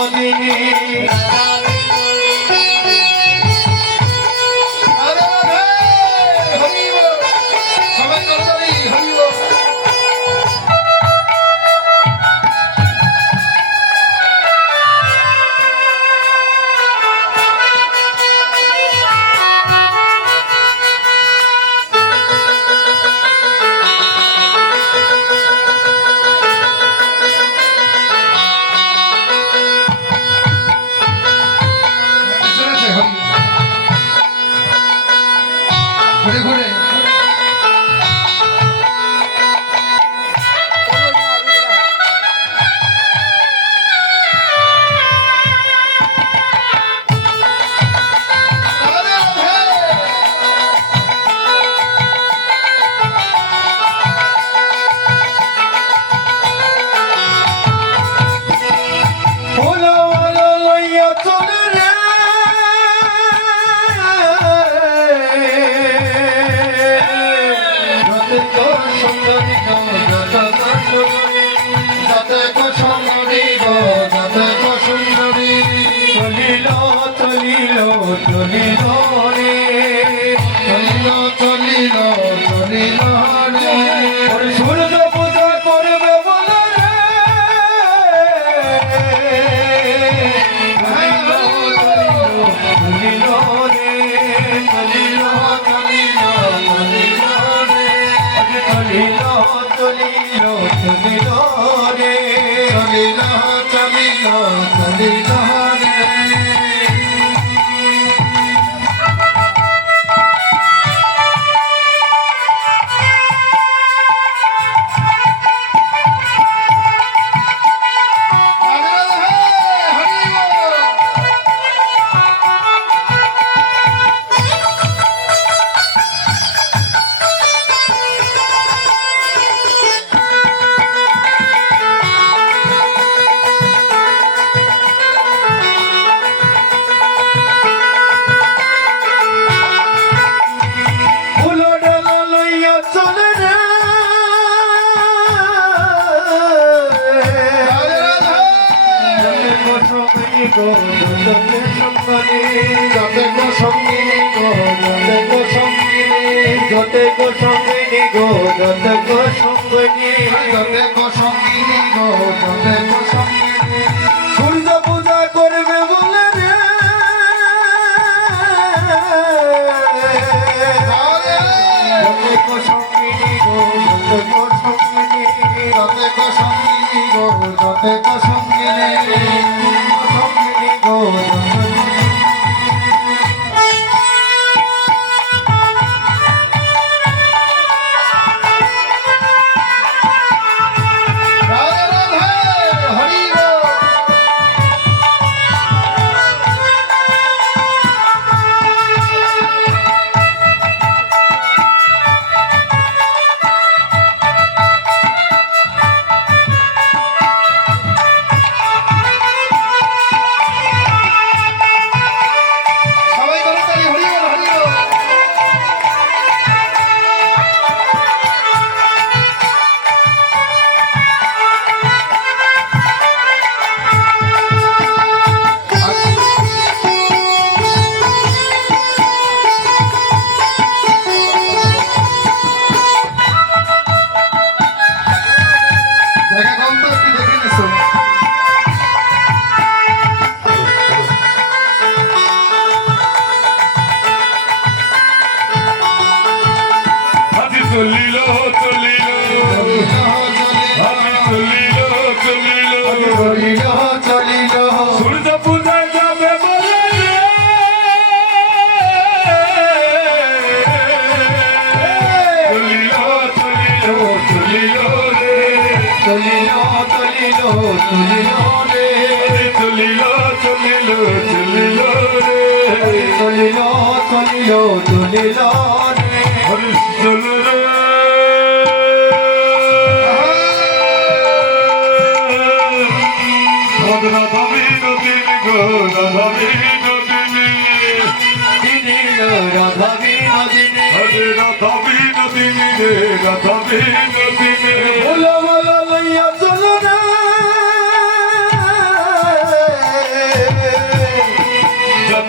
বিনোদিনী ঘুরে ঘুরে সূর্য পূজা করবে বলে যতে গো সঙ্গিনী গো যতে গো সঙ্গিনী যতে গো সঙ্গিনী গো যতে গো সঙ্গিনী সূর্য পূজা করবে বলে রে যতে গো সঙ্গিনী গো যতে গো সঙ্গিনী যতে গো সঙ্গিনী গো যতে গো সঙ্গিনী সঙ্গিনী গো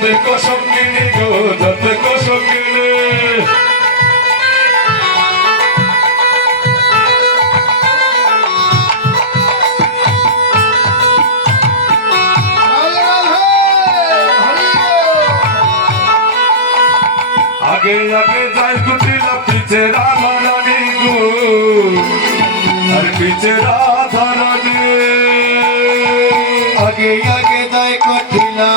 যত সঙ্গিনী গো যত সঙ্গিনী আগে আগে যাই কুটিলা পিছে রাধা রানী গো আর পিছে রাধা রানী আগে আগে যায় কঠিলা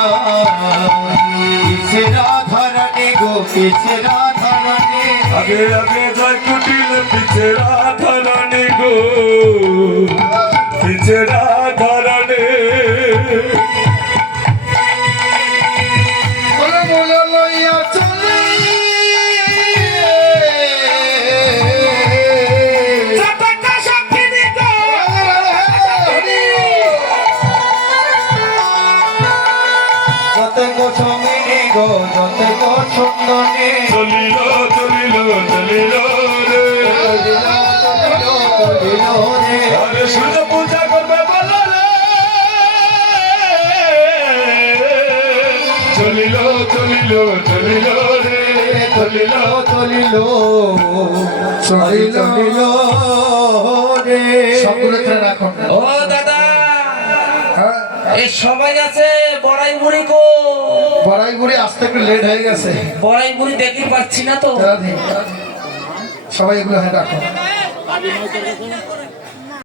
পিছে রাধা রানী গো পিছে রাধা রানী আগে আগে যাই কুটিলা পিছে রাধা রানী গো পিছে রাধা রানী বলে বলে লইয়া চলে যত গো সঙ্গিনী গো যত গো সুন্দরী চলিল চলিল চলিল রে আরে সূর্য পূজা করবে বলো রে চলিল চলিল চলিল রে চলিল চলিল চলিল রে সকলে রাখুন ও দাদা হ্যাঁ এই সবাই আছে বড়াই বুড়ি কো বড়াই বুড়ি আসতে একটু লেট হয়ে গেছে বড়াই বুড়ি দেখতে পাচ্ছি না তো সবাই এগুলো হ্যাঁ রাখো